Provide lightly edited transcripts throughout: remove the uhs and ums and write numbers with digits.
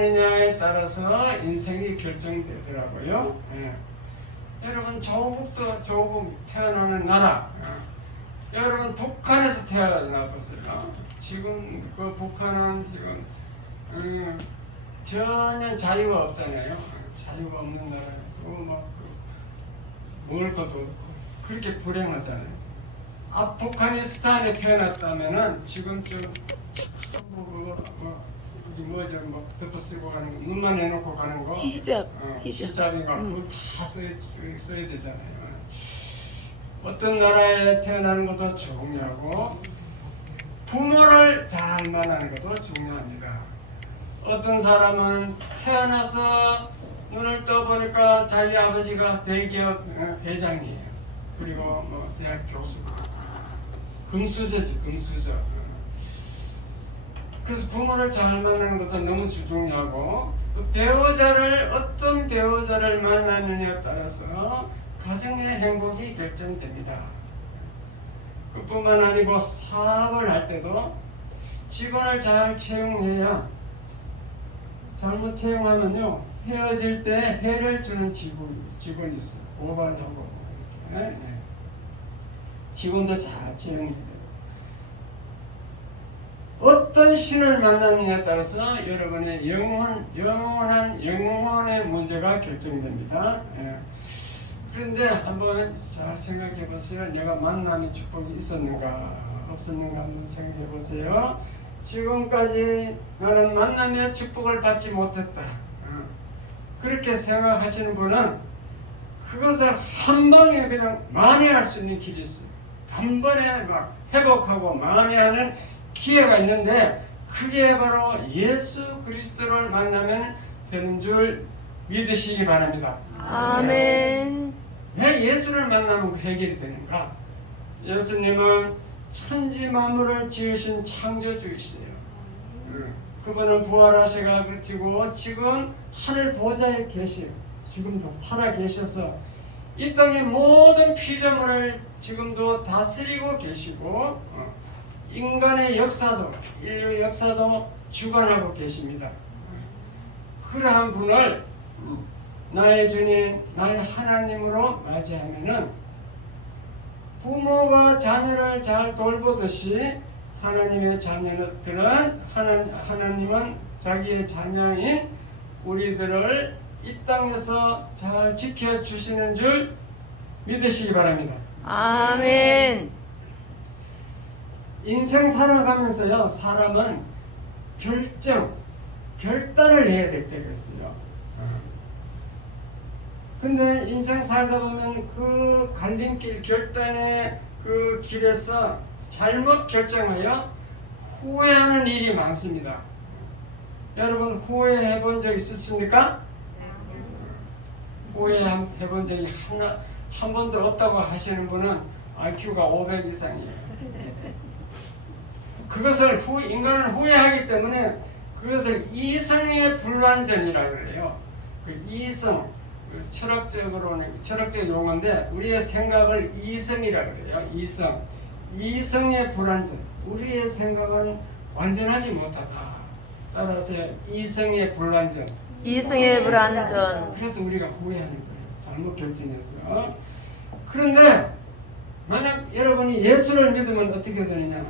태어나느냐에 따라서 인생이 결정되더라고요. 예. 여러분 조국도 조국 태어나는 나라. 여러분 북한에서 태어나 보세요. 지금 그 북한은 지금 전혀 자유가 없잖아요. 자유가 없는 나라고 막 먹을 것도 없고 그렇게 불행하잖아요. 아프가니스탄에 태어났다면은 지금쯤 뭐죠 덮어쓰고 가는 거, 눈만 내놓고 가는 거 히잡인가 그거 다 써야 되잖아요. 어떤 나라에 태어나는 것도 중요하고 부모를 잘 만나는 것도 중요합니다. 어떤 사람은 태어나서 눈을 떠보니까 자기 아버지가 대기업 회장이에요. 그리고 뭐 대학 교수, 금수저지 금수저. 그래서 부모를 잘 만나는 것도 너무 중요하고 또 배우자를 어떤 배우자를 만나느냐에 따라서 가정의 행복이 결정됩니다. 그뿐만 아니고 사업을 할 때도 직원을 잘 채용해야 잘못 채용하면요 헤어질 때 해를 주는 직원이 있어요. 오발하고 이렇게. 직원도 잘 채용해야 돼요. 어떤 신을 만나느냐에 따라서 여러분의 영원의 문제가 결정됩니다. 그런데 한번 잘 생각해 보세요. 내가 만남의 축복이 있었는가 없었는가 한번 생각해 보세요. 지금까지 나는 만남의 축복을 받지 못했다. 그렇게 생각하시는 분은 그것을 한 방에 그냥 만회할 수 있는 길이 있어요. 한 번에 막 회복하고 만회하는 기회가 있는데 그게 바로 예수 그리스도를 만나면 되는 줄 믿으시기 바랍니다. 아멘. 왜 예수를 만나면 해결이 되는가? 예수님은 천지 만물을 지으신 창조주이시네요. 그분은 부활하셔가지고 지금 하늘 보좌에 계시요. 지금도 살아 계셔서 이 땅의 모든 피조물을 지금도 다스리고 계시고 인간의 역사도 인류 역사도 주관하고 계십니다. 그러한 분을 나의 주님, 나의 하나님으로 맞이하면은 부모가 자녀를 잘 돌보듯이 하나님의 자녀들은 하나님은 자기의 자녀인 우리들을 이 땅에서 잘 지켜주시는 줄 믿으시기 바랍니다. 아멘. 인생 살아가면서요 사람은 결단을 해야 될 때가 있어요. 근데 인생 살다 보면 그 갈림길 결단의 그 길에서 잘못 결정하여 후회하는 일이 많습니다. 여러분 후회해 본 적 있으십니까? 후회해 본 적이 한 번도 없다고 하시는 분은 IQ가 500 이상이에요. 그것을 인간은 후회하기 때문에 그것을 이성의 불완전이라고 그래요. 그 이성, 철학적 용어인데 우리의 생각을 이성이라고 그래요. 이성의 불완전. 우리의 생각은 완전하지 못하다. 따라서 이성의 불완전. 이성의 불완전. 그래서 우리가 후회하는 거예요. 잘못 결정해서. 그런데 만약 여러분이 예수를 믿으면 어떻게 되느냐?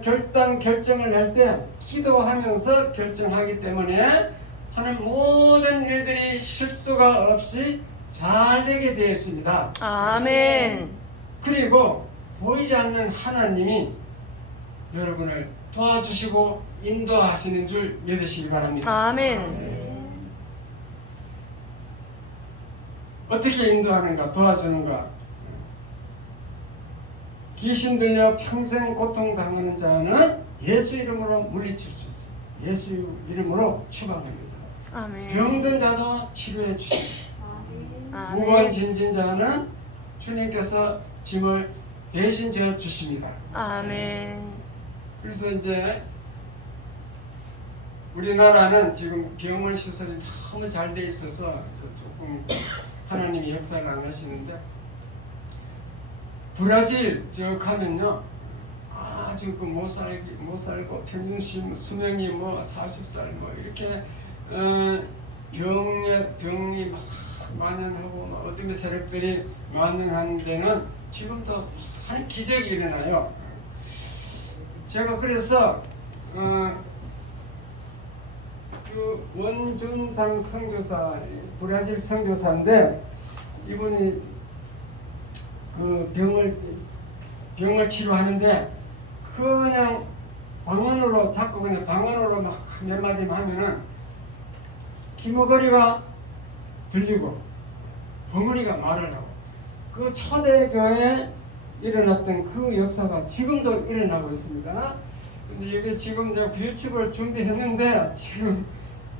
결정을 할 때 기도하면서 결정하기 때문에 하는 모든 일들이 실수가 없이 잘 되게 되어 있습니다. 아멘. 그리고 보이지 않는 하나님이 여러분을 도와주시고 인도하시는 줄 믿으시기 바랍니다. 아멘. 어떻게 인도하는가, 도와주는가? 귀신 들려 평생 고통당하는 자는 예수 이름으로 물리칠 수 있어요. 예수 이름으로 추방합니다. 아멘. 병든 자도 치료해 주십니다. 무관진진 자는 주님께서 짐을 대신 져 주십니다. 아멘. 그래서 이제 우리나라는 지금 병원 시설이 너무 잘 돼 있어서 조금 하나님이 역사를 안 하시는데 브라질 저 가면요 아주 그 못 살고 평균 수명이 뭐 40살 뭐 이렇게 병이 막 만연하고 막 어둠의 세력들이 만연한 데는 지금도 많은 기적이 일어나요. 제가 그래서 그 원준상 선교사, 브라질 선교사인데 이분이 그 병을 치료하는데 그냥 방언으로 자꾸 그냥 방언으로 막 몇 마디만 하면은 기머거리가 들리고 벙어리가 말을 하고 그 초대교회에 일어났던 그 역사가 지금도 일어나고 있습니다. 근데 이게 지금 내가 유튜브를 준비했는데 지금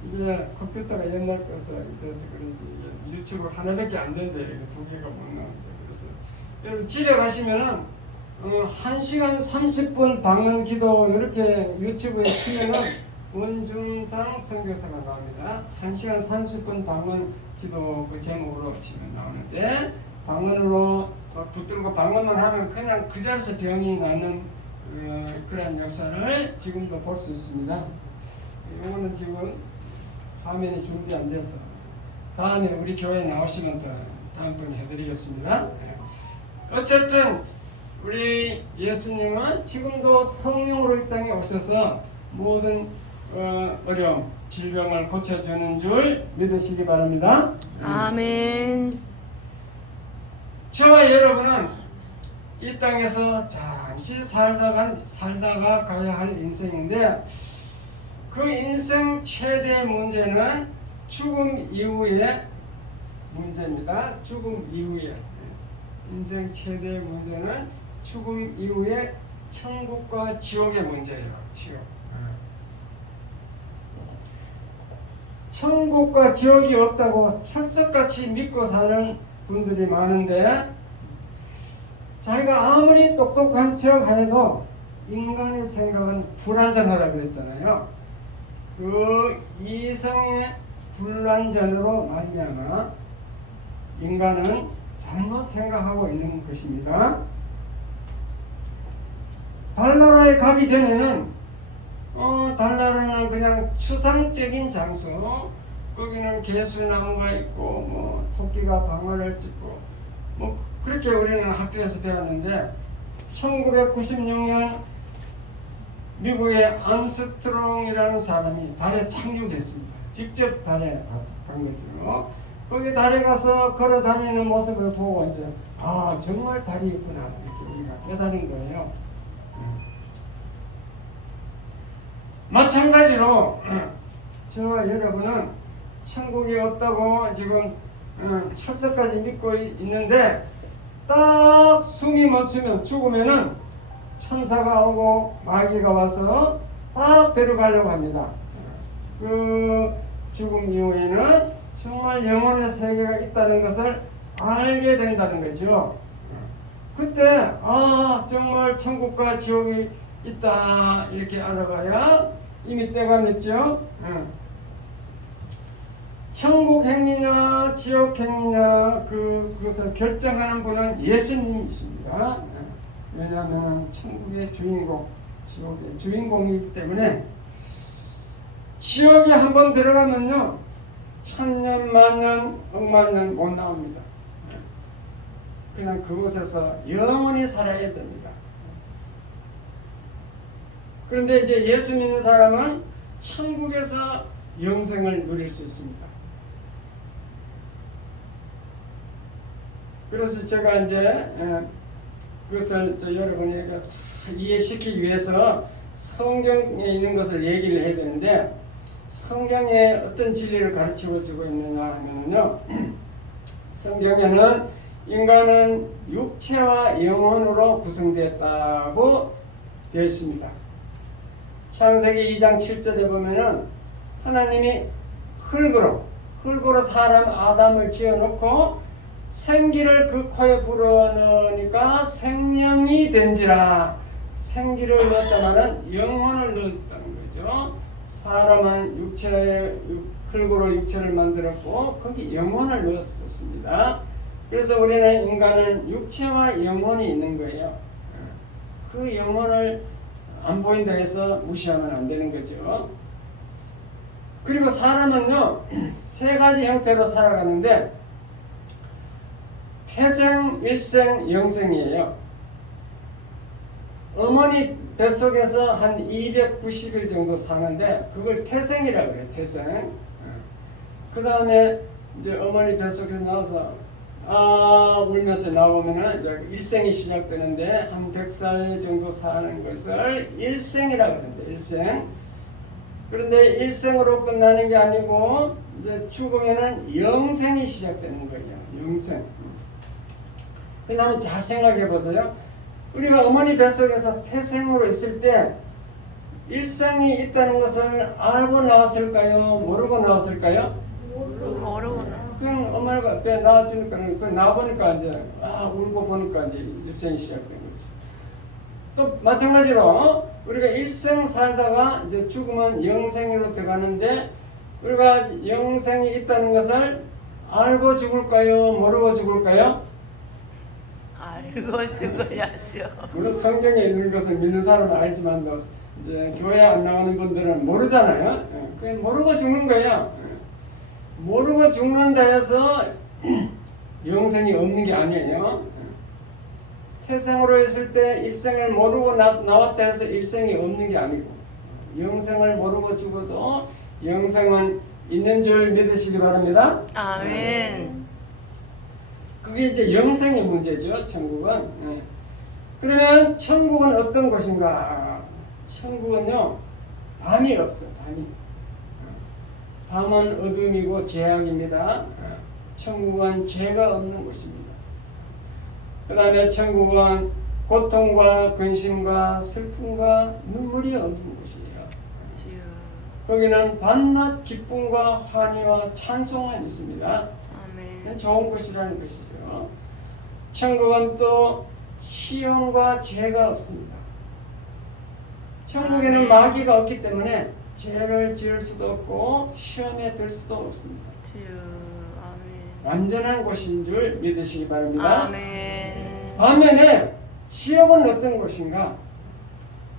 이게 컴퓨터가 옛날 거서 그래서 그런지 유튜브 하나밖에 안 된대. 이게 두 개가 못 나온대. 그래서 여러분 집에 가시면은 1시간 30분 방언 기도 이렇게 유튜브에 치면은 원중상 선교사가 나옵니다. 1시간 30분 방언 기도 그 제목으로 치면 나오는데 방언으로 붙들고 방언만 하면 그냥 그 자리에서 병이 나는 그런 역사를 지금도 볼 수 있습니다. 이거는 지금 화면이 준비 안 돼서 다음에 우리 교회에 나오시면 또 다음번에 해드리겠습니다. 어쨌든 우리 예수님은 지금도 성령으로 이 땅에 오셔서 모든 어려움, 질병을 고쳐주는 줄 믿으시기 바랍니다. 아멘. 저와 여러분은 이 땅에서 잠시 살다가 가야 할 인생인데 그 인생 최대 문제는 죽음 이후의 문제입니다. 죽음 이후에 인생 최대 문제는 죽음 이후에 천국과 지옥의 문제예요. 지옥. 천국과 지옥이 없다고 철석같이 믿고 사는 분들이 많은데 자기가 아무리 똑똑한 척 해도 인간의 생각은 불완전하다 그랬잖아요. 그 이성의 불완전으로 말미암아 인간은 잘못 생각하고 있는 것입니다. 달나라에 가기 전에는 달나라는 그냥 추상적인 장소, 거기는 개수나무가 있고 뭐 토끼가 방어를 찍고 뭐 그렇게 우리는 학교에서 배웠는데 1996년 미국의 암스트롱이라는 사람이 달에 착륙했습니다. 직접 달에 간 거죠. 거기 달에 가서 걸어 다니는 모습을 보고 이제 정말 달이 있구나 이렇게 우리가 깨달은 거예요. 마찬가지로 저와 여러분은 천국이 없다고 지금 철석까지 믿고 있는데 딱 숨이 멈추면 죽으면은 천사가 오고 마귀가 와서 딱 데려가려고 합니다. 그 죽음 이후에는 정말 영혼의 세계가 있다는 것을 알게 된다는 거죠. 그때 정말 천국과 지옥이 있다 이렇게 알아봐야 이미 때가 늦죠. 천국 행리냐 지옥 행리냐 그것을 결정하는 분은 예수님이십니다. 왜냐하면 천국의 주인공, 지옥의 주인공이기 때문에 지옥에 한번 들어가면요 1000년, 만년, 억만년 못 나옵니다. 그냥 그곳에서 영원히 살아야 됩니다. 그런데 이제 예수 믿는 사람은 천국에서 영생을 누릴 수 있습니다. 그래서 제가 이제 그것을 여러분에게 이해시키기 위해서 성경에 있는 것을 얘기를 해야 되는데 성경에 어떤 진리를 가르치고 주고 있느냐 하면요 성경에는 인간은 육체와 영혼으로 구성되었다고 되어 있습니다. 창세기 2장 7절에 보면은 하나님이 흙으로 사람 아담을 지어놓고 생기를 그 코에 불어넣으니까 생명이 된지라. 생기를 넣었다마는 영혼을 넣었다는 거죠. 사람은 흙으로 육체를 만들었고 거기 영혼을 넣었습니다. 그래서 우리는 인간은 육체와 영혼이 있는 거예요. 그 영혼을 안 보인다 해서 무시하면 안 되는 거죠. 그리고 사람은요, 세 가지 형태로 살아가는데 태생, 일생, 영생이에요. 어머니 뱃속에서 한 290일 정도 사는데 그걸 태생이라 그래요. 태생. 그 다음에 이제 어머니 뱃속에서 나와서 울면서 나오면은 이제 일생이 시작되는데 한 100살 정도 사는 것을 일생이라 그러는데 일생. 그런데 일생으로 끝나는 게 아니고 이제 죽으면은 영생이 시작되는 거예요. 영생. 그다음에 잘 생각해 보세요. 우리가 어머니 뱃속에서 태생으로 있을 때 일생이 있다는 것을 알고 나왔을까요? 모르고 나왔을까요? 모르구나. 그냥 엄마가 배 낳아주니까 그 나와보니까 이제 울고 보니까 이제 일생이 시작된 거지. 또 마찬가지로 우리가 일생 살다가 이제 죽으면 영생으로 들어가는데 우리가 영생이 있다는 것을 알고 죽을까요? 모르고 죽을까요? 알고 죽어야죠. 물론 성경에 있는 것을 믿는 사람은 알지만 이제 교회 안 나가는 분들은 모르잖아요. 그냥 모르고 죽는 거예요. 모르고 죽는다 해서 영생이 없는 게 아니에요. 태생으로 있을 때 일생을 모르고 나왔다 해서 일생이 없는 게 아니고 영생을 모르고 죽어도 영생은 있는 줄 믿으시기 바랍니다. 아멘. 그게 이제 영생의 문제죠. 천국은. 그러면 천국은 어떤 곳인가? 천국은요 밤이 없어. 밤은 어둠이고 죄악입니다. 천국은 죄가 없는 곳입니다. 그 다음에 천국은 고통과 근심과 슬픔과 눈물이 없는 곳이에요. 주여. 거기는 밤낮 기쁨과 환희와 찬송만 있습니다. 아멘. 좋은 곳이라는 것이죠. 천국은 또 시험과 죄가 없습니다. 천국에는 아멘. 마귀가 없기 때문에 죄를 지을 수도 없고 시험에 들 수도 없습니다. 주여. 아멘. 완전한 곳인 줄 믿으시기 바랍니다. 아멘. 반면에 지옥은 어떤 곳인가?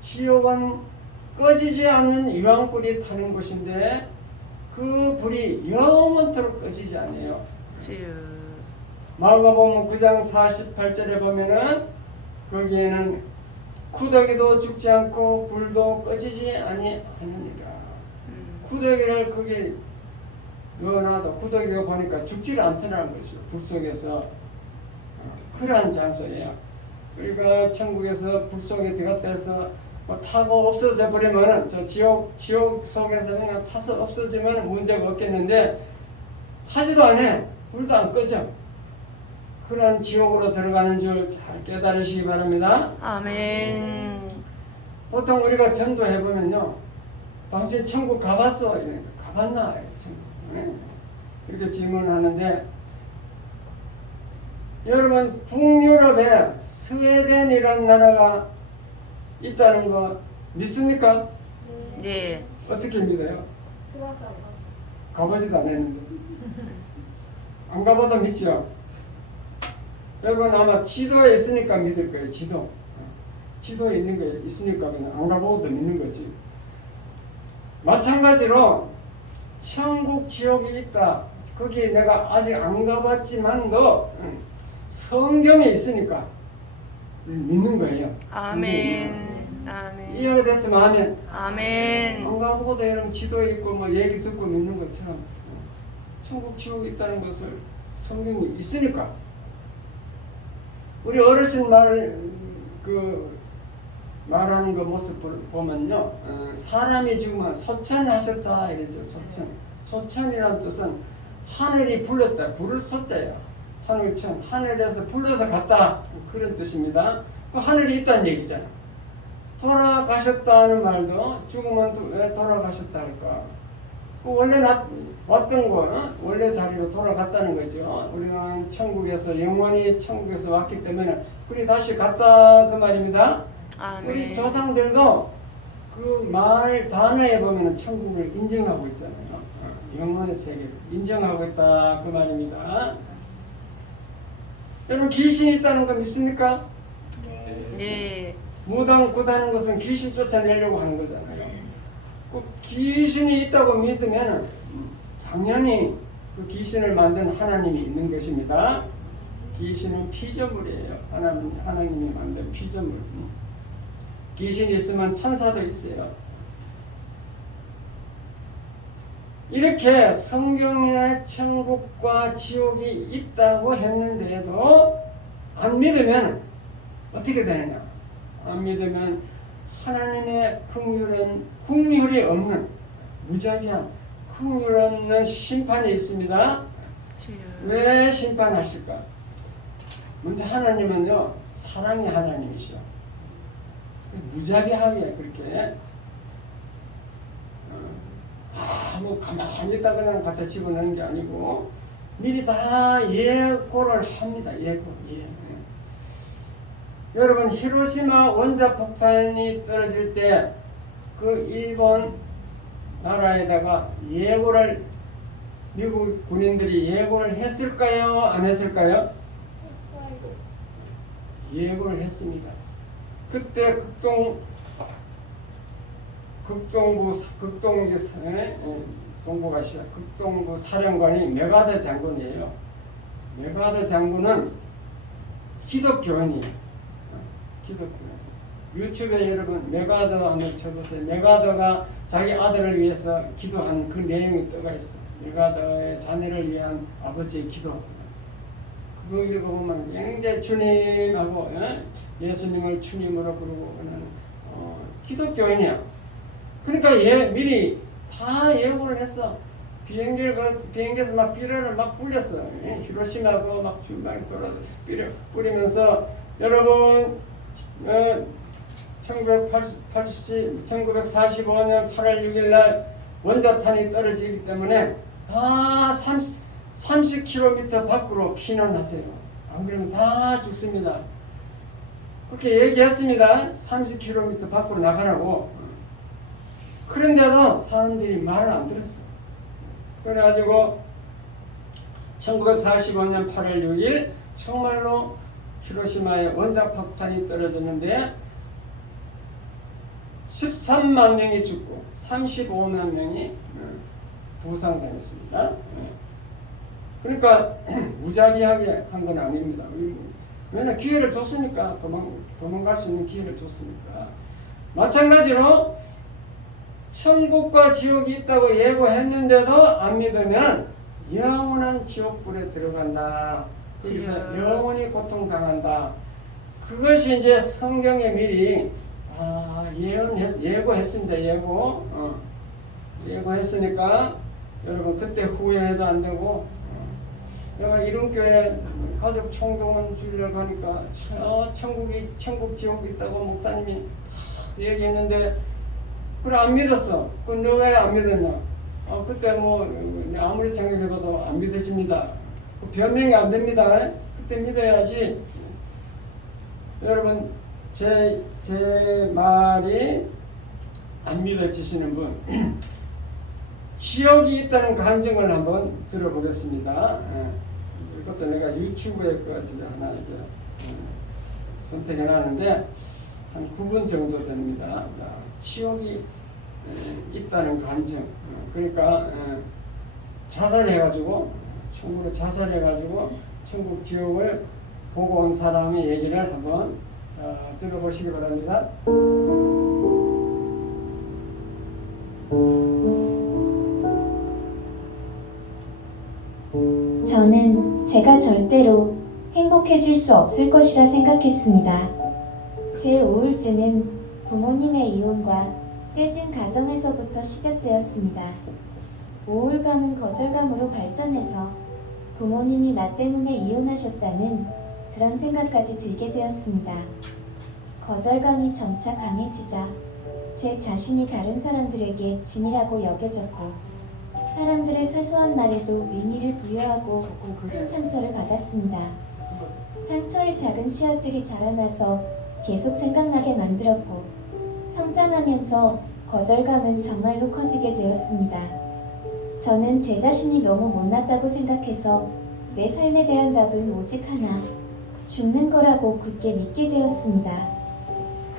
지옥은 꺼지지 않는 유황불이 타는 곳인데 그 불이 영원토록 꺼지지 않아요. 주여. 마가복음 9장 48절에 보면은 거기에는 구더기도 죽지 않고 불도 꺼지지 아니하느니라. 구더기를 거기 넣어놔도 구더기가 보니까 죽지를 않더라는 것이죠. 불 속에서. 그러한 장소예요. 우리가 천국에서 불 속에 들어갔다 해서 타고 없어져 버리면은 저 지옥 속에서 그냥 타서 없어지면 문제가 없겠는데 타지도 않아. 불도 안 꺼져. 그런 지옥으로 들어가는 줄 잘 깨달으시기 바랍니다. 아멘. 보통 우리가 전도해보면요. 당신 천국 가봤어? 이러니까 가봤나? 천국. 이렇게 질문하는데 여러분 북유럽에 스웨덴이라는 나라가 있다는 거 믿습니까? 네. 어떻게 믿어요? 가보지도 않았는데 안 가봐도 믿죠? 여러분 아마 지도에 있으니까 믿을 거예요. 지도에 있는 거 있으니까 그냥 안 가보고도 믿는 거지. 마찬가지로 천국 지옥이 있다. 거기 내가 아직 안 가봤지만도 성경에 있으니까 믿는 거예요. 아멘. 아멘. 이해가 됐으면 하면 아멘. 안 가보고도 여러분 지도에 있고 뭐 얘기 듣고 믿는 것처럼 천국 지옥이 있다는 것을 성경이 있으니까 우리 어르신 말하는 그 모습 보면요 사람이 죽으면 소천하셨다 이러죠. 소천이라는 뜻은 하늘이 불렀다. 부를 소자예요. 하늘천 하늘에서 불러서 갔다 그런 뜻입니다. 그 하늘이 있다는 얘기잖아. 돌아가셨다는 말도 죽으면 또 왜 돌아가셨다 할까? 그 원래 왔던 거 원래 자리로 돌아갔다는 거죠. 우리는 천국에서 영원히 천국에서 왔기 때문에 우리 다시 갔다 그 말입니다. 아멘. 우리 조상들도 그 말 단어에 보면 천국을 인정하고 있잖아요. 영원의 세계를 인정하고 있다 그 말입니다. 여러분 귀신이 있다는 거 믿습니까? 네. 무당꾸다는 것은 귀신 쫓아내려고 하는 거잖아요. 그 귀신이 있다고 믿으면 당연히 그 귀신을 만든 하나님이 있는 것입니다. 귀신은 피조물이에요. 하나님이 만든 피조물. 귀신이 있으면 천사도 있어요. 이렇게 성경에 천국과 지옥이 있다고 했는데도 안 믿으면 어떻게 되느냐? 안 믿으면 하나님의 긍휼이 없는 무자비한 긍휼 없는 심판이 있습니다. 주여. 왜 심판하실까? 먼저 하나님은요 사랑의 하나님이시죠. 무자비하게 그렇게 뭐 가만히 있다 그냥 갖다 집어넣는 게 아니고 미리 다 예고를 합니다. 예고. 여러분 히로시마 원자 폭탄이 떨어질 때 그 일본 나라에다가 예고를 미국 군인들이 예고를 했을까요? 안 했을까요? 예고를 했습니다. 그때 극동부 사령관이 메가더 장군이에요. 메가더 장군은 기독교인이에요. 기독교. 유튜브에 여러분 메가더 한번 쳐보세요. 메가더가 자기 아들을 위해서 기도한 그 내용이 떠가 있어요. 메가더의 자녀를 위한 아버지의 기도. 그거 읽어보면 굉장히 주님하고 예수님을 주님으로 부르고 그는 기독교인이야. 그러니까 미리 다 예고를 했어. 비행기에서 막 비료를 막 뿌렸어. 히로시마고 막 주막 비료 뿌리면서 여러분 1945년 8월 6일 날 원자탄이 떨어지기 때문에 다 30km 밖으로 피난하세요. 안 그러면 다 죽습니다. 그렇게 얘기했습니다. 30km 밖으로 나가라고. 그런데도 사람들이 말을 안 들었어. 그래가지고 1945년 8월 6일 정말로 히로시마에 원자폭탄이 떨어졌는데 13만 명이 죽고 35만 명이 부상당했습니다. 그러니까 무자비하게 한 건 아닙니다. 왜냐하면 기회를 줬으니까 도망갈 수 있는 기회를 줬으니까. 마찬가지로 천국과 지옥이 있다고 예고했는데도 안 믿으면 영원한 지옥불에 들어간다. 거기서 영원히 고통당한다. 그것이 이제 성경에 미리 예고했습니다. 예고했으니까 여러분 그때 후회해도 안 되고 내가 이른교회 가족 총동원 주려고 하니까 천국 지옥 있다고 목사님이 얘기했는데 그래 안 믿었어. 그럼 너 왜 안 믿었냐? 그때 뭐 아무리 생각해봐도 안 믿어집니다. 변명이 안 됩니다. 그때 믿어야지. 여러분 제 말이 안 믿어지시는 분 지옥이 있다는 간증을 한번 들어보겠습니다. 이것도 내가 유튜브에까지 하나 이제 선택해놨는데 한 9분 정도 됩니다. 지옥이 있다는 간증. 그러니까 자살해가지고 총으로 자살해가지고 천국 지옥을 보고 온 사람의 얘기를 한번 들어보시기 바랍니다. 저는 제가 절대로 행복해질 수 없을 것이라 생각했습니다. 제 우울증은 부모님의 이혼과 떼진 가정에서부터 시작되었습니다. 우울감은 거절감으로 발전해서 부모님이 나 때문에 이혼하셨다는 그런 생각까지 들게 되었습니다. 거절감이 점차 강해지자 제 자신이 다른 사람들에게 짐이라고 여겨졌고 사람들의 사소한 말에도 의미를 부여하고 큰 상처를 받았습니다. 상처의 작은 씨앗들이 자라나서 계속 생각나게 만들었고 성장하면서 거절감은 정말로 커지게 되었습니다. 저는 제 자신이 너무 못났다고 생각해서 내 삶에 대한 답은 오직 하나, 죽는 거라고 굳게 믿게 되었습니다.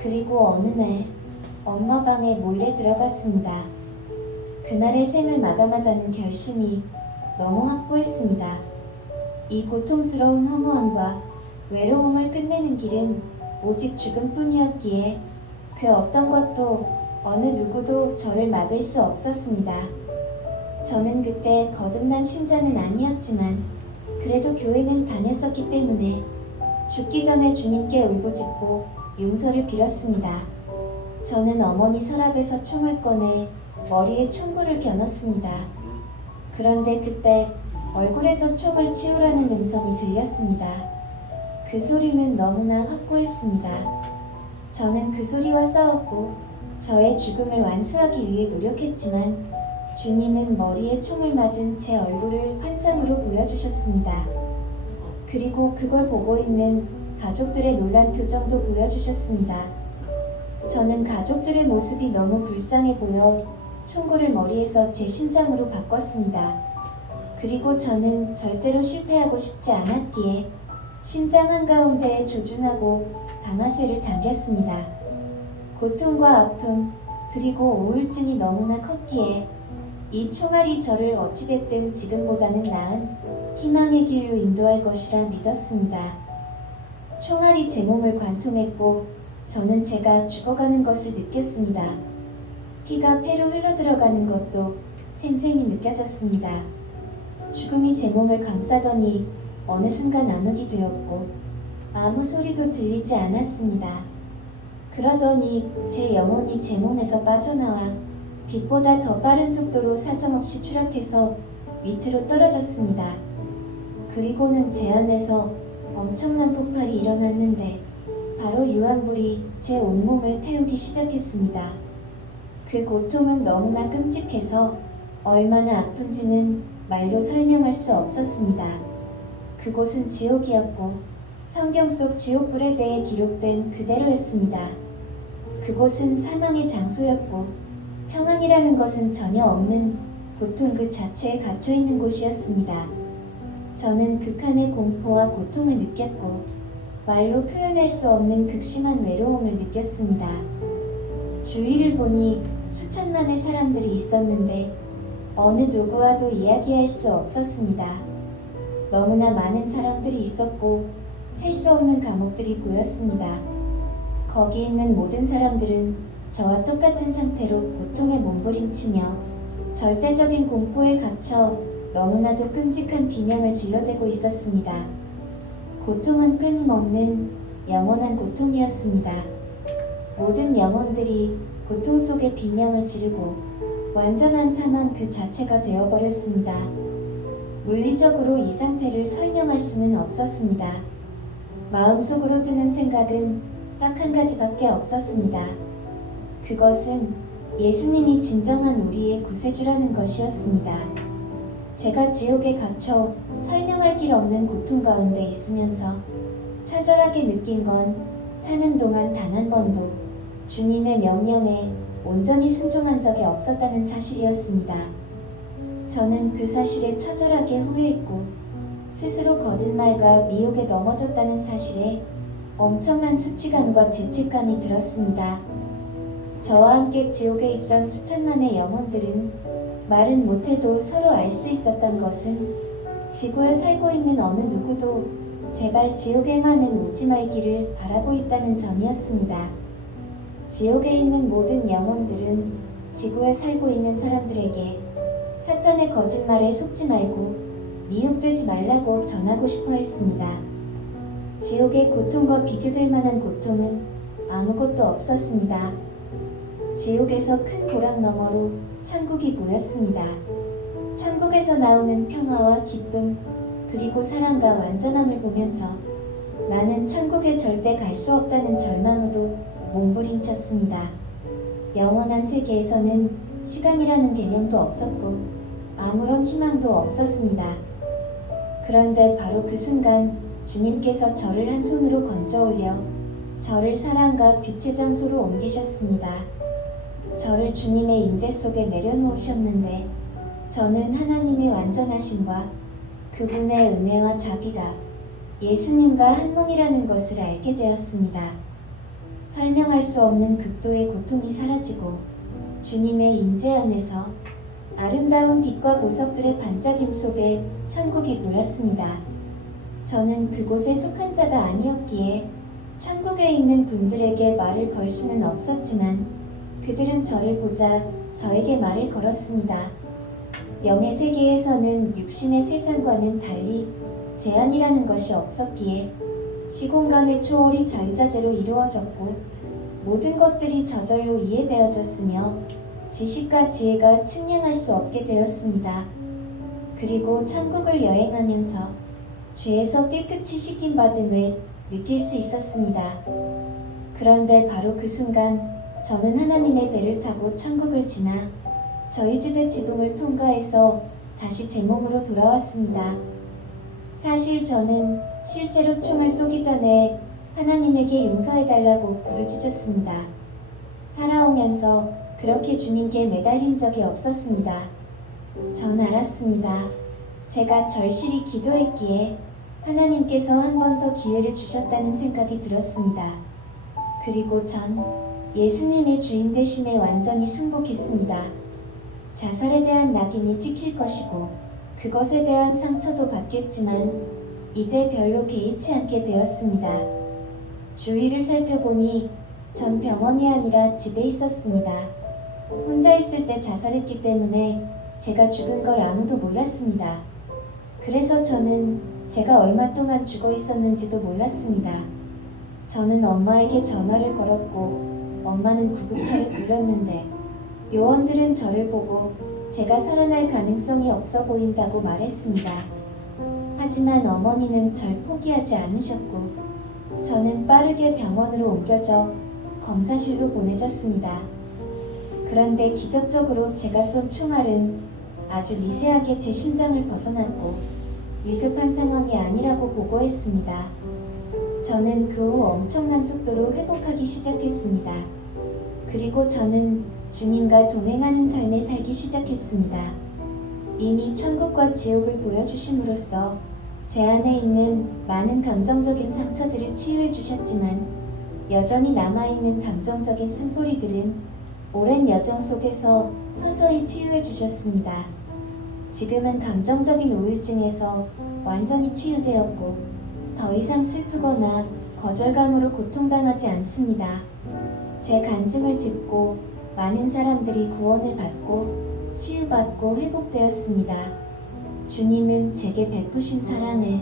그리고 어느 날 엄마 방에 몰래 들어갔습니다. 그날의 생을 마감하자는 결심이 너무 확고했습니다. 이 고통스러운 허무함과 외로움을 끝내는 길은 오직 죽음뿐이었기에 그 어떤 것도 어느 누구도 저를 막을 수 없었습니다. 저는 그때 거듭난 신자는 아니었지만 그래도 교회는 다녔었기 때문에 죽기 전에 주님께 울부짖고 용서를 빌었습니다. 저는 어머니 서랍에서 총을 꺼내 머리에 총구를 겨눴습니다. 그런데 그때 얼굴에서 총을 치우라는 음성이 들렸습니다. 그 소리는 너무나 확고했습니다. 저는 그 소리와 싸웠고 저의 죽음을 완수하기 위해 노력했지만 주님은 머리에 총을 맞은 제 얼굴을 환상으로 보여주셨습니다. 그리고 그걸 보고 있는 가족들의 놀란 표정도 보여주셨습니다. 저는 가족들의 모습이 너무 불쌍해 보여 총구를 머리에서 제 심장으로 바꿨습니다. 그리고 저는 절대로 실패하고 싶지 않았기에 심장 한가운데에 조준하고 방아쇠를 당겼습니다. 고통과 아픔 그리고 우울증이 너무나 컸기에 이 총알이 저를 어찌됐든 지금보다는 나은 희망의 길로 인도할 것이라 믿었습니다. 총알이 제 몸을 관통했고 저는 제가 죽어가는 것을 느꼈습니다. 피가 폐로 흘러들어가는 것도 생생히 느껴졌습니다. 죽음이 제 몸을 감싸더니 어느 순간 암흑이 되었고 아무 소리도 들리지 않았습니다. 그러더니 제 영혼이 제 몸에서 빠져나와 빛보다 더 빠른 속도로 사정없이 추락해서 밑으로 떨어졌습니다. 그리고는 제 안에서 엄청난 폭발이 일어났는데 바로 유황불이 제 온몸을 태우기 시작했습니다. 그 고통은 너무나 끔찍해서 얼마나 아픈지는 말로 설명할 수 없었습니다. 그곳은 지옥이었고 성경 속 지옥불에 대해 기록된 그대로였습니다. 그곳은 사망의 장소였고 평안이라는 것은 전혀 없는 고통 그 자체에 갇혀있는 곳이었습니다. 저는 극한의 공포와 고통을 느꼈고 말로 표현할 수 없는 극심한 외로움을 느꼈습니다. 주위를 보니 수천만의 사람들이 있었는데 어느 누구와도 이야기할 수 없었습니다. 너무나 많은 사람들이 있었고 셀 수 없는 감옥들이 보였습니다. 거기 있는 모든 사람들은 저와 똑같은 상태로 고통에 몸부림치며 절대적인 공포에 갇혀 너무나도 끔찍한 비명을 질러대고 있었습니다. 고통은 끊임없는 영원한 고통이었습니다. 모든 영혼들이 고통 속에 비명을 지르고 완전한 사망 그 자체가 되어버렸습니다. 물리적으로 이 상태를 설명할 수는 없었습니다. 마음속으로 드는 생각은 딱 한 가지밖에 없었습니다. 그것은 예수님이 진정한 우리의 구세주라는 것이었습니다. 제가 지옥에 갇혀 설명할 길 없는 고통 가운데 있으면서 처절하게 느낀 건 사는 동안 단 한 번도 주님의 명령에 온전히 순종한 적이 없었다는 사실이었습니다. 저는 그 사실에 처절하게 후회했고 스스로 거짓말과 미혹에 넘어졌다는 사실에 엄청난 수치감과 죄책감이 들었습니다. 저와 함께 지옥에 있던 수천만의 영혼들은 말은 못해도 서로 알 수 있었던 것은 지구에 살고 있는 어느 누구도 제발 지옥에만은 오지 말기를 바라고 있다는 점이었습니다. 지옥에 있는 모든 영혼들은 지구에 살고 있는 사람들에게 사탄의 거짓말에 속지 말고 미혹되지 말라고 전하고 싶어 했습니다. 지옥의 고통과 비교될 만한 고통은 아무것도 없었습니다. 지옥에서 큰 보락 너머로 천국이 보였습니다. 천국에서 나오는 평화와 기쁨 그리고 사랑과 완전함을 보면서 나는 천국에 절대 갈 수 없다는 절망으로 몸부림쳤습니다. 영원한 세계에서는 시간이라는 개념도 없었고 아무런 희망도 없었습니다. 그런데 바로 그 순간 주님께서 저를 한 손으로 건져 올려 저를 사랑과 빛의 장소로 옮기셨습니다. 저를 주님의 임재 속에 내려놓으셨는데 저는 하나님의 완전하심과 그분의 은혜와 자비가 예수님과 한 몸이라는 것을 알게 되었습니다. 설명할 수 없는 극도의 고통이 사라지고 주님의 임재 안에서 아름다운 빛과 보석들의 반짝임 속에 천국이 보였습니다. 저는 그곳에 속한 자가 아니었기에 천국에 있는 분들에게 말을 걸 수는 없었지만 그들은 저를 보자 저에게 말을 걸었습니다. 영의 세계에서는 육신의 세상과는 달리 제한이라는 것이 없었기에 시공간의 초월이 자유자재로 이루어졌고 모든 것들이 저절로 이해되어졌으며 지식과 지혜가 측량할 수 없게 되었습니다. 그리고 천국을 여행하면서 죄에서 깨끗이 씻김 받음을 느낄 수 있었습니다. 그런데 바로 그 순간 저는 하나님의 배를 타고 천국을 지나 저희 집의 지붕을 통과해서 다시 제 몸으로 돌아왔습니다. 사실 저는 실제로 총을 쏘기 전에 하나님에게 용서해달라고 부르짖었습니다. 살아오면서 그렇게 주님께 매달린 적이 없었습니다. 전 알았습니다. 제가 절실히 기도했기에 하나님께서 한 번 더 기회를 주셨다는 생각이 들었습니다. 그리고 전 예수님의 주인 대신에 완전히 순복했습니다. 자살에 대한 낙인이 찍힐 것이고 그것에 대한 상처도 받겠지만 이제 별로 개의치 않게 되었습니다. 주위를 살펴보니 전 병원이 아니라 집에 있었습니다. 혼자 있을 때 자살했기 때문에 제가 죽은 걸 아무도 몰랐습니다. 그래서 저는 제가 얼마 동안 죽어 있었는지도 몰랐습니다. 저는 엄마에게 전화를 걸었고 엄마는 구급차를 불렀는데 요원들은 저를 보고 제가 살아날 가능성이 없어 보인다고 말했습니다. 하지만 어머니는 절 포기하지 않으셨고 저는 빠르게 병원으로 옮겨져 검사실로 보내졌습니다. 그런데 기적적으로 제가 쏜 총알은 아주 미세하게 제 심장을 벗어났고 위급한 상황이 아니라고 보고했습니다. 저는 그 후 엄청난 속도로 회복하기 시작했습니다. 그리고 저는 주님과 동행하는 삶을 살기 시작했습니다. 이미 천국과 지옥을 보여주심으로써 제 안에 있는 많은 감정적인 상처들을 치유해 주셨지만 여전히 남아있는 감정적인 쓴뿌리들은 오랜 여정 속에서 서서히 치유해 주셨습니다. 지금은 감정적인 우울증에서 완전히 치유되었고 더 이상 슬프거나 거절감으로 고통당하지 않습니다. 제 간증을 듣고 많은 사람들이 구원을 받고 치유받고 회복되었습니다. 주님은 제게 베푸신 사랑을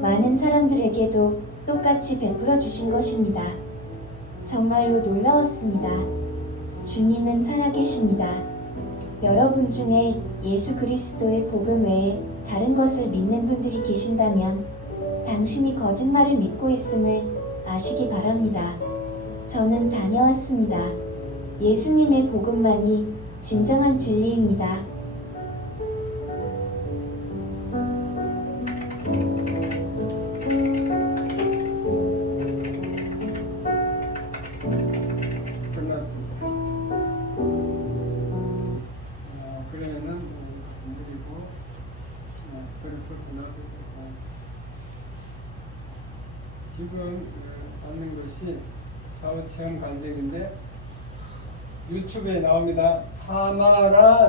많은 사람들에게도 똑같이 베풀어 주신 것입니다. 정말로 놀라웠습니다. 주님은 살아계십니다. 여러분 중에 예수 그리스도의 복음 외에 다른 것을 믿는 분들이 계신다면 당신이 거짓말을 믿고 있음을 아시기 바랍니다. 저는 다녀왔습니다. 예수님의 복음만이 진정한 진리입니다. 끝났습니다. 그러면은 그리고 그렇게 놔두고 지금 받는 것이 사후 체험 간증인데 유튜브에 나옵니다. 타마라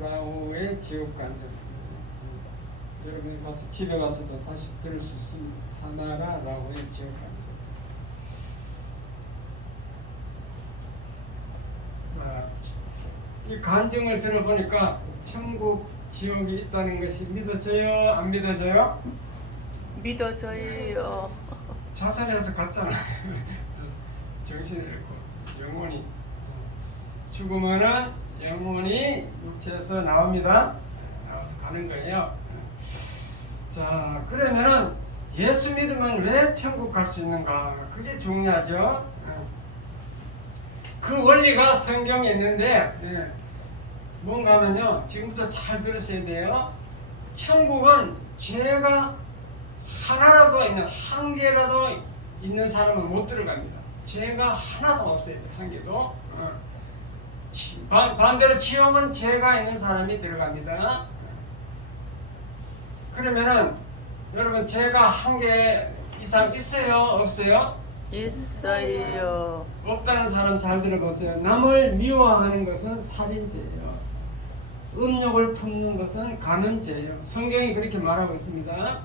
라후의 지옥 간증. 여러분이 가서 집에 가서도 다시 들을 수 있습니다. 타마라 라후의 지옥 간증. 이 간증을 들어보니까 천국, 지옥이 있다는 것이 믿어져요? 안 믿어져요? 믿어져요. 자살해서 갔잖아. 정신을 잃고 영혼이 죽으면은 영혼이 육체에서 나옵니다. 나와서 가는 거예요. 자, 그러면은 예수 믿으면 왜 천국 갈 수 있는가? 그게 중요하죠. 그 원리가 성경에 있는데 뭔가 하면요, 지금부터 잘 들으셔야 돼요. 천국은 죄가 하나라도 있는, 한 개라도 있는 사람은 못 들어갑니다. 죄가 하나도 없어야 돼, 한 개도. 반대로 지옥은 죄가 있는 사람이 들어갑니다. 그러면은 여러분 죄가 한 개 이상 있어요? 없어요? 있어요. 없다는 사람 잘 들어보세요. 남을 미워하는 것은 살인죄예요. 음욕을 품는 것은 간음죄예요. 성경이 그렇게 말하고 있습니다.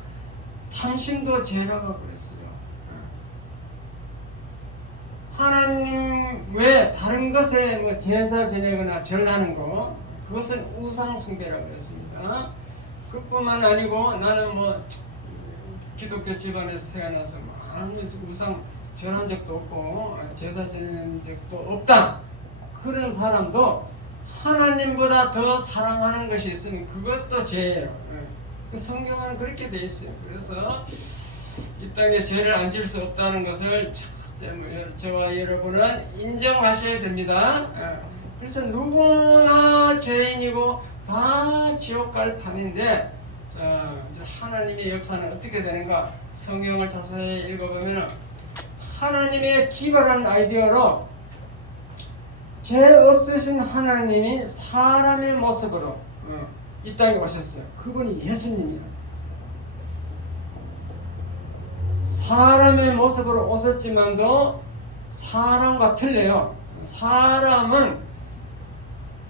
탐심도 죄라고 그랬어요. 하나님 외 다른 것에 뭐 제사 지내거나 절하는 거, 그것은 우상 숭배라고 그랬습니다. 그뿐만 아니고 나는 뭐 기독교 집안에서 태어나서 뭐 아무 우상 절한 적도 없고 제사 지낸 적도 없다. 그런 사람도 하나님보다 더 사랑하는 것이 있으면 그것도 죄예요. 그 성경은 그렇게 돼 있어요. 그래서 이 땅에 죄를 안 지을 수 없다는 것을 저와 여러분은 인정하셔야 됩니다. 그래서 누구나 죄인이고 다 지옥 갈 판인데, 자, 이제 하나님의 역사는 어떻게 되는가? 성경을 자세히 읽어보면 하나님의 기발한 아이디어로 죄 없으신 하나님이 사람의 모습으로 이 땅에 오셨어요. 그분이 예수님이에요. 사람의 모습으로 오셨지만도 사람과 틀려요. 사람은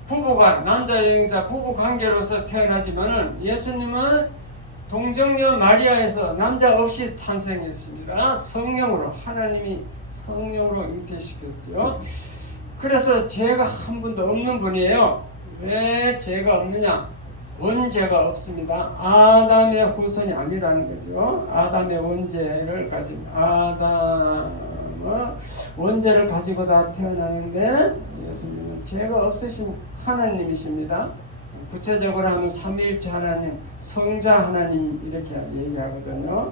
부부가 남자 여행자 부부 관계로서 태어나지만은 예수님은 동정녀 마리아에서 남자 없이 탄생했습니다. 성령으로 하나님이 성령으로 잉태시켰죠. 그래서 죄가 한 번도 없는 분이에요. 왜 죄가 없느냐? 원죄가 없습니다. 아담의 후손이 아니라는 거죠. 아담의 원죄를 가진 아담은 원죄를 가지고 다 태어나는데 예수님은 죄가 없으신 하나님이십니다. 구체적으로 하면 삼위일체 하나님, 성자 하나님 이렇게 얘기하거든요.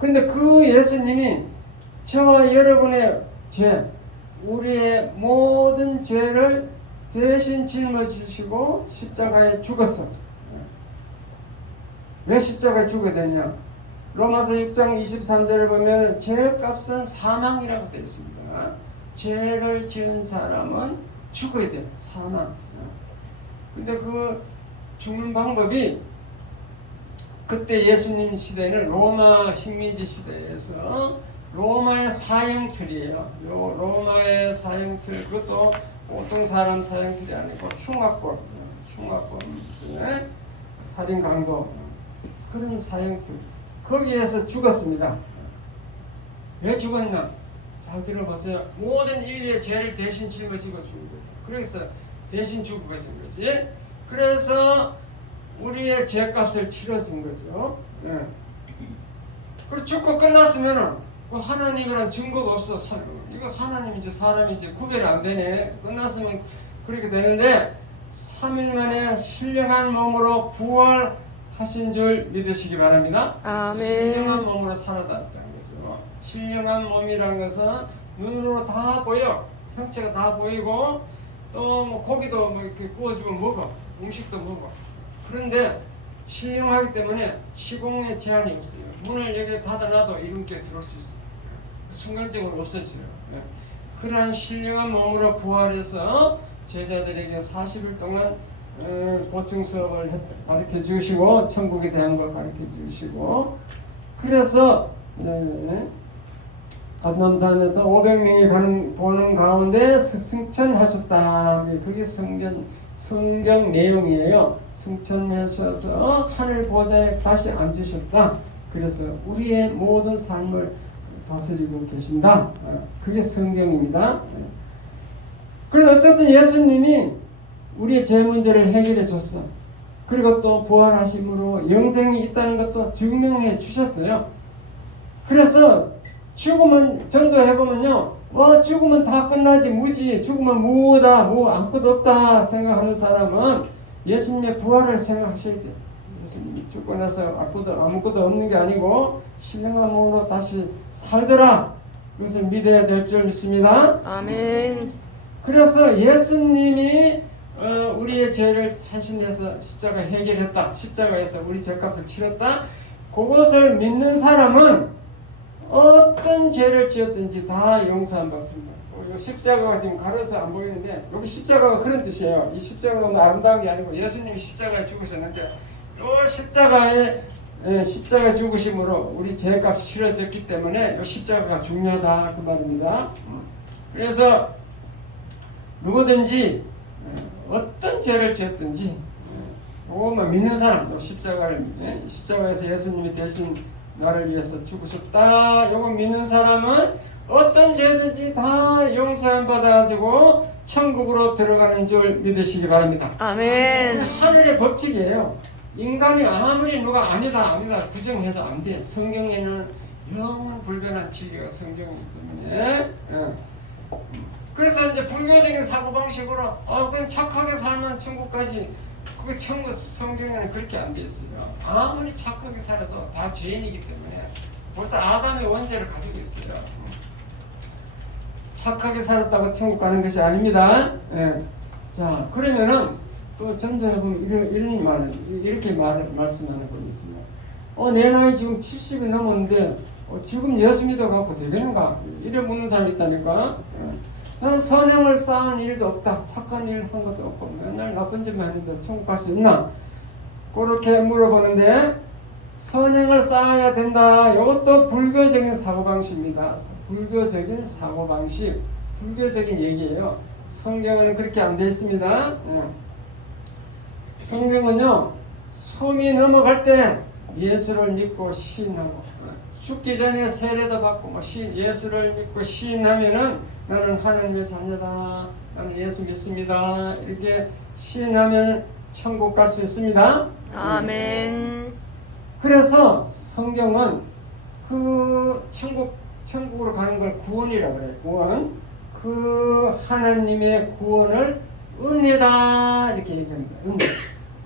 그런데 그 예수님이 저와 여러분의 죄, 우리의 모든 죄를 대신 짊어지시고 십자가에 죽었어. 왜 십자가에 죽어야 되냐? 로마서 6장 23절을 보면 죄값은 사망이라고 되어 있습니다. 죄를 지은 사람은 죽어야 돼. 사망. 근데 그 죽는 방법이 그때 예수님 시대는 로마 식민지 시대에서 로마의 사형틀이에요. 로마의 사형틀, 그것도 보통 사람 사형틀이 아니고 흉악범 중에 살인 강도 그런 사형틀, 거기에서 죽었습니다. 왜 죽었나? 잘 들어보세요. 모든 인류의 죄를 대신 짊어지고 죽은 거예요. 그래서 대신 죽은 거지. 그래서 우리의 죄값을 치러준 거죠. 그리고 죽고 끝났으면은 하나님이란 증거가 없어. 이거 하나님인지 사람인지 구별이 안 되네. 끝났으면 그렇게 되는데 3일 만에 신령한 몸으로 부활하신 줄 믿으시기 바랍니다. 아멘. 신령한 몸으로 살아났다는 거죠. 신령한 몸이란 것은 눈으로 다 보여. 형체가 다 보이고 또 뭐 고기도 뭐 이렇게 구워주면 먹어. 음식도 먹어. 그런데 신령하기 때문에 시공에 제한이 없어요. 문을 여기 닫아놔도 이름께 들어올 수 있어요. 순간적으로 없어져요. 그러한 신령한 몸으로 부활해서 제자들에게 40일 동안 보충 수업을 가르쳐 주시고 천국에 대한 걸 가르쳐 주시고, 그래서 감남산에서 500명이 보는 가운데 승천하셨다. 그게 성경 내용이에요. 승천하셔서 하늘 보좌에 다시 앉으셨다. 그래서 우리의 모든 삶을 다스리고 계신다. 그게 성경입니다. 그래서 어쨌든 예수님이 우리의 죄 문제를 해결해 줬어. 그리고 또 부활하심으로 영생이 있다는 것도 증명해 주셨어요. 그래서 죽으면 전도해보면요, 죽으면 다 끝나지, 무지, 죽으면 무다, 아무것도 없다 생각하는 사람은 예수님의 부활을 생각하셔야 돼요. 예수님이 죽고 나서 아무것도 없는 게 아니고 신령한 몸으로 다시 살더라. 그것을 믿어야 될 줄 믿습니다. 아멘. 그래서 예수님이 우리의 죄를 사신해서 십자가 해결했다. 십자가에서 우리 죄값을 치렀다. 그것을 믿는 사람은 어떤 죄를 지었든지 다 용서한 받습니다. 십자가가 지금 가려서 안 보이는데 여기 십자가가 그런 뜻이에요. 이 십자가가 아름다운 게 아니고 예수님이 십자가에 죽으셨는데 이 십자가에 십자가 죽으심으로 우리 죄값 치러졌기 때문에 이 십자가가 중요하다 그 말입니다. 그래서 누구든지 어떤 죄를 지었든지 그것만 믿는 사람도 십자가에서 예수님이 대신 나를 위해서 죽으셨다 요거 믿는 사람은 어떤 죄든지 다 용서함 받아가지고 천국으로 들어가는 줄 믿으시기 바랍니다. 아멘. 하늘의 법칙이에요. 인간이 아무리 누가 아니다 부정해도 안 돼. 성경에는 영원 불변한 진리가 성경이기 때문에. 그래서 이제 불교적인 사고방식으로 그냥 착하게 살면 천국까지 그 천국 성경에는 그렇게 안 돼 있어요. 아무리 착하게 살아도 다 죄인이기 때문에 벌써 아담의 원죄를 가지고 있어요. 착하게 살았다고 천국 가는 것이 아닙니다. 자, 그러면은 또 전도해 보면 이렇게 말씀하는 분이 있습니다. 내 나이 지금 70이 넘었는데 지금 예수 믿어갖고 되겠는가? 이래 묻는 사람이 있다니까. 나는 선행을 쌓은 일도 없다. 착한 일 한 것도 없고 맨날 나쁜 짓만 했는데 천국 갈 수 있나? 그렇게 물어보는데 선행을 쌓아야 된다. 이것도 불교적인 사고방식입니다. 불교적인 사고방식, 불교적인 얘기예요. 성경은 그렇게 안 되어 있습니다. 성경은요, 숨이 넘어갈 때 예수를 믿고 시인하고 죽기 전에 세례도 받고 예수를 믿고 시인하면은 나는 하나님의 자녀다. 나는 예수 믿습니다. 이렇게 시인하면 천국 갈 수 있습니다. 아멘. 그래서 성경은 그 천국으로 가는 걸 구원이라고 그래요. 구원. 그 하나님의 구원을 은혜다 이렇게 얘기합니다.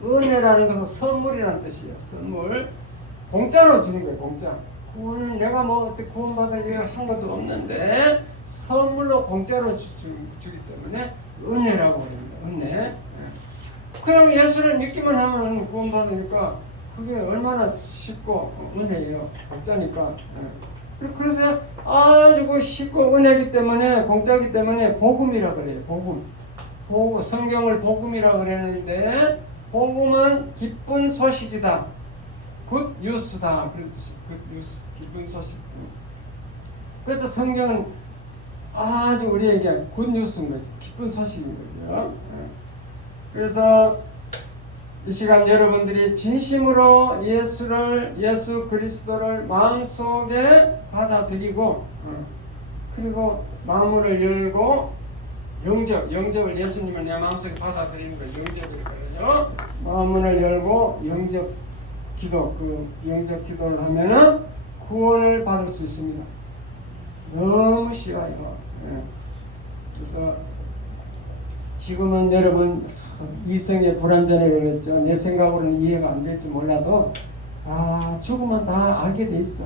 은혜라는 것은 선물이라는 뜻이에요. 선물. 공짜로 주는 거예요. 공짜. 구원은 내가 뭐 어떻게 구원받을 일을 한 것도 없는데 선물로 공짜로 주기 때문에 은혜라고 합니다. 은혜. 그냥 예수를 믿기만 하면 구원받으니까 그게 얼마나 쉽고 은혜예요. 공짜니까. 그래서 아주 쉽고 은혜이기 때문에 공짜이기 때문에 복음이라 그래요. 복음. 성경을 복음이라 그랬는데 복음은 기쁜 소식이다. 굿 뉴스다. 그런 뜻이. 굿 뉴스. 기쁜 소식. 그래서 성경은 아주 우리에게 굿 뉴스인 거죠. 기쁜 소식인 거죠. 그래서 이 시간 여러분들이 진심으로 예수 그리스도를 마음속에 받아들이고 그리고 마음을 열고 영접을 예수님을 내 마음속에 받아들이는 걸 영접이거든요. 마음을 열고 영접 기도를 하면은 구원을 받을 수 있습니다. 너무 쉬워요. 그래서 지금은 여러분 이성의 불완전에 그랬죠. 내 생각으로는 이해가 안 될지 몰라도 죽으면 다 알게 돼 있어.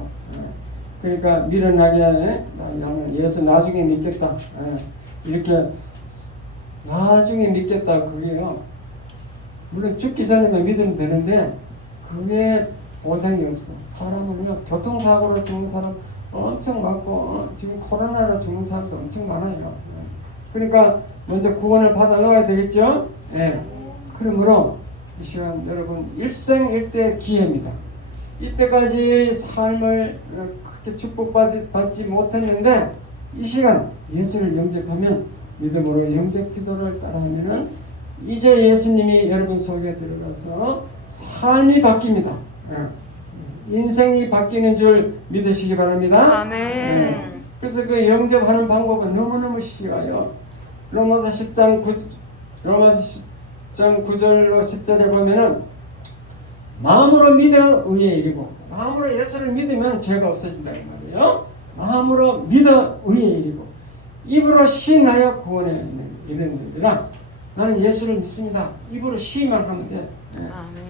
그러니까 미련하게 나는 예수 나중에 믿겠다. 이렇게 나중에 믿겠다 그게요. 물론 죽기 전에만 믿으면 되는데 그게 보상이 없어. 사람은요 교통사고로 죽는 사람 엄청 많고 지금 코로나로 죽는 사람도 엄청 많아요. 그러니까 먼저 구원을 받아 넣어야 되겠죠. 그러므로 이 시간 여러분 일생일대 기회입니다. 이때까지 삶을 그렇게 축복받지 못했는데 이 시간 예수를 영접하면 믿음으로 영접 기도를 따라하면은 이제 예수님이 여러분 속에 들어가서 삶이 바뀝니다. 인생이 바뀌는 줄 믿으시기 바랍니다. 아멘. 그래서 그 영접하는 방법은 너무너무 쉬워요. 로마서 10장 9절로 10절에 보면은 마음으로 믿어 의에 이르고 마음으로 예수를 믿으면 죄가 없어진다는 말이에요. 마음으로 믿어 의에 이르고 입으로 시인하여 구원에 이르느니라. 나는 예수를 믿습니다. 입으로 시인만 하면 돼. 아멘.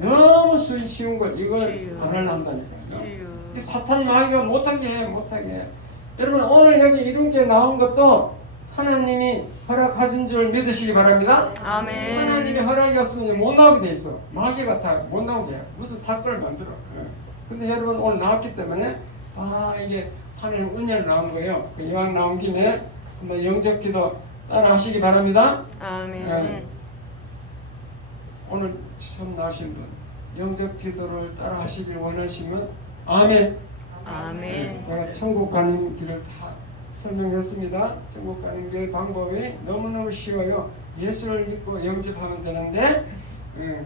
너무 쉬운 걸 이걸 안 하려 한다니까요. 사탄 마귀가 못하게 해. 여러분 오늘 여기 이름께 나온 것도 하나님이 허락하신 줄 믿으시기 바랍니다. 아멘. 하나님이 허락이 없으면 못 나오게 돼 있어. 마귀가 다 못 나오게 해요. 무슨 사건을 만들어. 근데 여러분 오늘 나왔기 때문에 이게 하나님 은혜로 나온 거예요. 이왕 나온 김에 한번 영접기도 따라 하시기 바랍니다. 아멘. 오늘 처음 나오신 분 영접 기도를 따라 하시길 원하시면 아멘. 아멘. 내가 천국 가는 길을 다 설명했습니다. 천국 가는 길 방법이 너무너무 쉬워요. 예수를 믿고 영접하면 되는데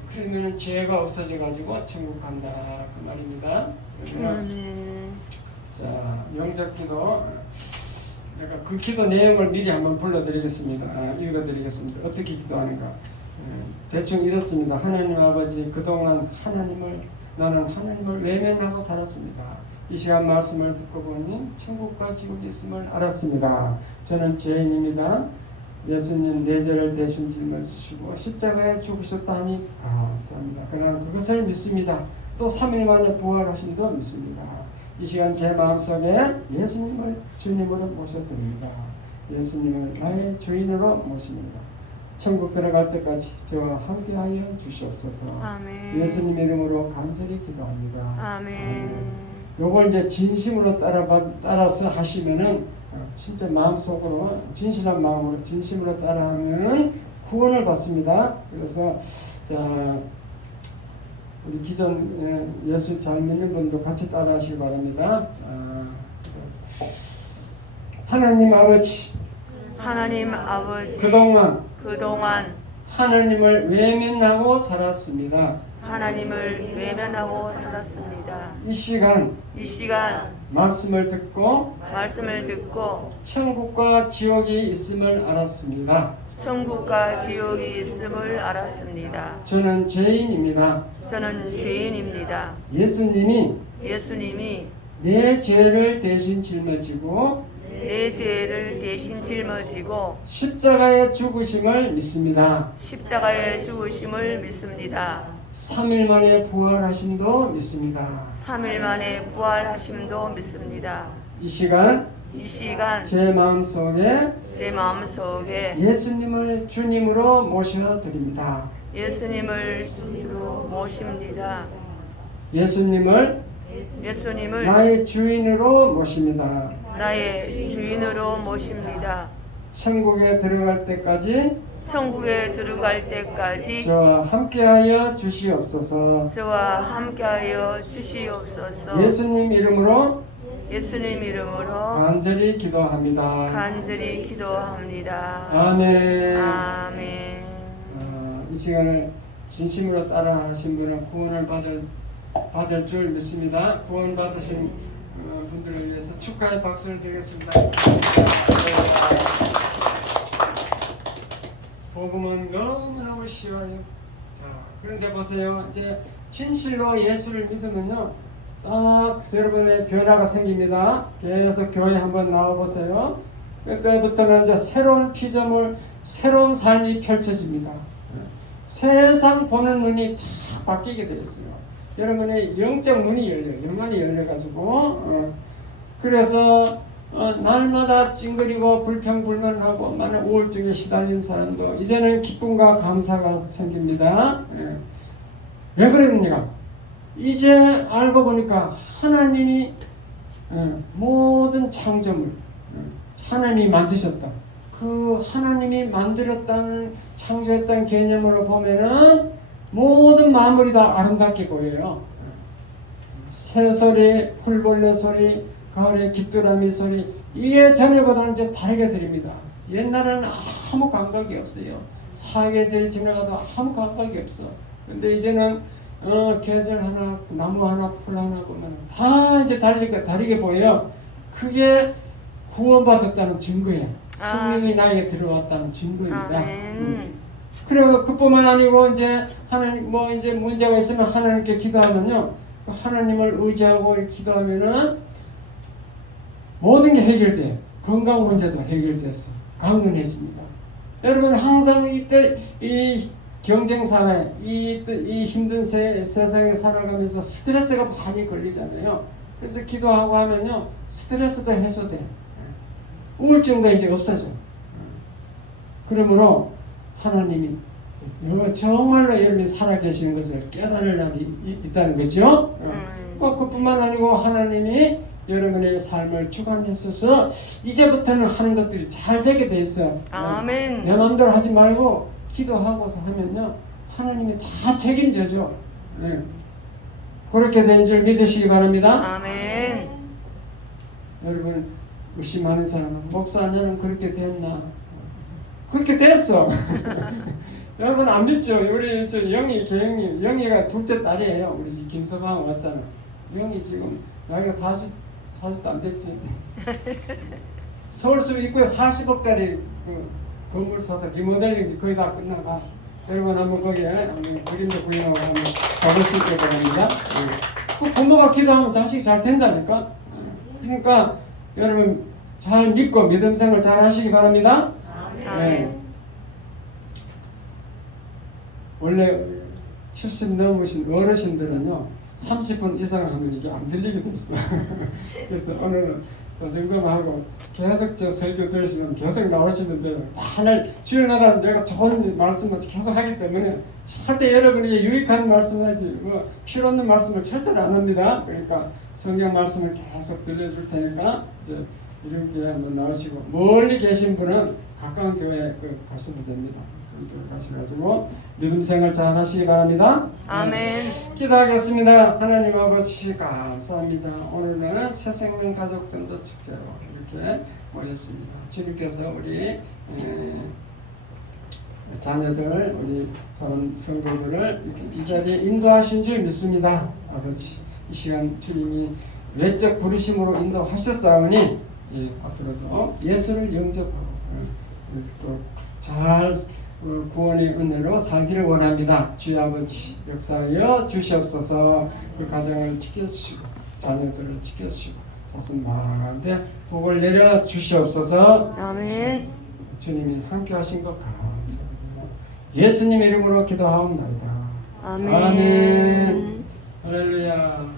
그러면 죄가 없어져 가지고 천국 간다 그 말입니다. 그러면 아멘. 자 영접기도 내가 그 기도 내용을 미리 한번 불러드리겠습니다. 읽어드리겠습니다. 어떻게 기도하는가? 대충 이렇습니다. 하나님 아버지, 그동안 나는 하나님을 외면하고 살았습니다. 이 시간 말씀을 듣고 보니 천국과 지옥이 있음을 알았습니다. 저는 죄인입니다. 예수님 내 죄를 대신 짊어지시고 십자가에 죽으셨다니 감사합니다. 그러나 그것을 믿습니다. 또 3일 만에 부활하심도 믿습니다. 이 시간 제 마음속에 예수님을 주님으로 모셔드립니다. 예수님을 나의 주인으로 모십니다. 천국 들어갈 때까지 저와 함께하여 주시옵소서. 아멘. 예수님 이름으로 간절히 기도합니다. 아멘. 요걸 이제 진심으로 따라서 하시면은 진짜 마음속으로 진실한 마음으로 진심으로 따라하면 구원을 받습니다. 그래서 자 우리 기존 예수 잘 믿는 분도 같이 따라하시기 바랍니다. 하나님 아버지, 하나님 아버지, 그동안 하나님을 외면하고 살았습니다. 하나님을 외면하고 살았습니다. 이 시간 말씀을 듣고 천국과 지옥이 있음을 알았습니다. 천국과 지옥이 있음을 알았습니다. 저는 죄인입니다. 예수님이 내 죄를 대신 짊어지고 내 죄를 대신 짊어지고 십자가에 죽으심을 믿습니다. 3일 만에 부활하심도 믿습니다. 이 시간 제 마음속에 예수님을 주님으로 모셔드립니다. 예수님을 나의 주인으로 모십니다. 천국에 들어갈 때까지 저와 함께하여 주시옵소서. 예수님 이름으로 간절히 기도합니다. 아멘. 이 시간을 진심으로 따라하신 분은 구원을 받을 줄 믿습니다. 구원 받으신 분들을 위해서 축하의 박수를 드리겠습니다. 복음은 너무너무 쉬워요. 자, 그런데 보세요. 이제 진실로 예수를 믿으면요, 딱 여러분의 변화가 생깁니다. 계속 교회 한번 나와보세요. 그때부터는 이제 새로운 피조물, 새로운 삶이 펼쳐집니다. 세상 보는 눈이 다 바뀌게 되어 있어요. 여러분의 영적 눈이 열려요. 영안이 열려가지고 그래서 날마다 찡그리고 불평불만하고 많은 우울증에 시달린 사람도 이제는 기쁨과 감사가 생깁니다. 왜 그랬느냐? 이제 알고 보니까 하나님이 모든 창조물 하나님이 만드셨다. 그 하나님이 만들었다는 창조했다는 개념으로 보면은 모든 만물이 다 아름답게 보여요. 새소리, 풀벌레 소리, 가을의 귀뚜라미 소리, 이게 전에보다는 이제 다르게 들립니다. 옛날에는 아무 감각이 없어요. 사계절이 지나가도 아무 감각이 없어. 근데 이제는 계절 하나, 나무 하나, 풀 하나 보면 다 이제 다르게 보여요. 그게 구원받았다는 증거예요. 성령이 나에게 들어왔다는 증거입니다. 그리고 그뿐만 아니고 이제 하나님 이제 문제가 있으면 하나님께 기도하면요, 하나님을 의지하고 기도하면은 모든 게 해결돼요. 건강 문제도 해결돼서 강건해집니다. 여러분 항상 이때 이 경쟁 사회, 이 힘든 세상에 살아가면서 스트레스가 많이 걸리잖아요. 그래서 기도하고 하면요, 스트레스도 해소돼. 우울증도 이제 없어져. 그러므로 하나님이 정말로 여러분이 살아계시는 것을 깨달을 날이 있다는 거죠. 그뿐만 아니고 하나님이 여러분의 삶을 주관하셔서 이제부터는 하는 것들이 잘 되게 돼 있어. 아멘. 내 마음대로 하지 말고 기도하고서 하면요, 하나님이 다 책임져줘. 예. 그렇게 된 줄 믿으시기 바랍니다. 아멘. 여러분 의심하는 사람은 목사 너는 그렇게 됐나? 그렇게 됐어. 여러분 안 믿죠? 우리 저 영희 개영이 영희가 둘째 딸이에요. 우리 김서방 왔잖아. 영희 지금 나이가 40도 안 됐지. 서울숲 입구에 40억짜리 그 건물 사서 리모델링이 거의 다 끝나가. 여러분 한번 거기에 한번 그림도 구경하고 한번 가보실 때 바랍니다. 그 부모가 기도하면 자식이 잘 된다니까. 그러니까 여러분 잘 믿고 믿음 생활 잘 하시기 바랍니다. 아멘. 원래 70 넘으신 어르신들은요 30분 이상 하면 이게 안 들리게 됐어. 그래서 오늘은 그 정도만 하고 계속 저 설교 들으시면 계속 나오시면 돼요. 맨날 주일마다 내가 좋은 말씀을 계속 하기 때문에 절대 여러분에게 유익한 말씀을 하지 뭐 필요 없는 말씀을 절대로 안 합니다. 그러니까 성경 말씀을 계속 들려줄 테니까 이제 이렇게 한번 나오시고 멀리 계신 분은 가까운 교회에 가셔도 됩니다. 그런 교회 가셔가지고 믿음 생활 잘 하시기 바랍니다. 아멘. 네, 기도하겠습니다. 하나님 아버지 감사합니다. 오늘은 새생명 가족 전도 축제로 이렇게 모였습니다. 주님께서 우리 자녀들, 우리 성도들을 이렇게 이 자리에 인도하신 줄 믿습니다. 아버지, 이 시간 주님이 외적 부르심으로 인도하셨사오니 앞으로도 예수를 영접하고 또 잘 구원의 은혜로 살기를 원합니다. 주의 아버지 역사하여 주시옵소서. 그 가정을 지켜주시고 자녀들을 지켜주시고 자손 마음에 복을 내려 주시옵소서. 아멘. 주님이 함께 하신 것 감사합니다. 예수님 이름으로 기도하옵나이다. 아멘. 아멘. 할렐루야.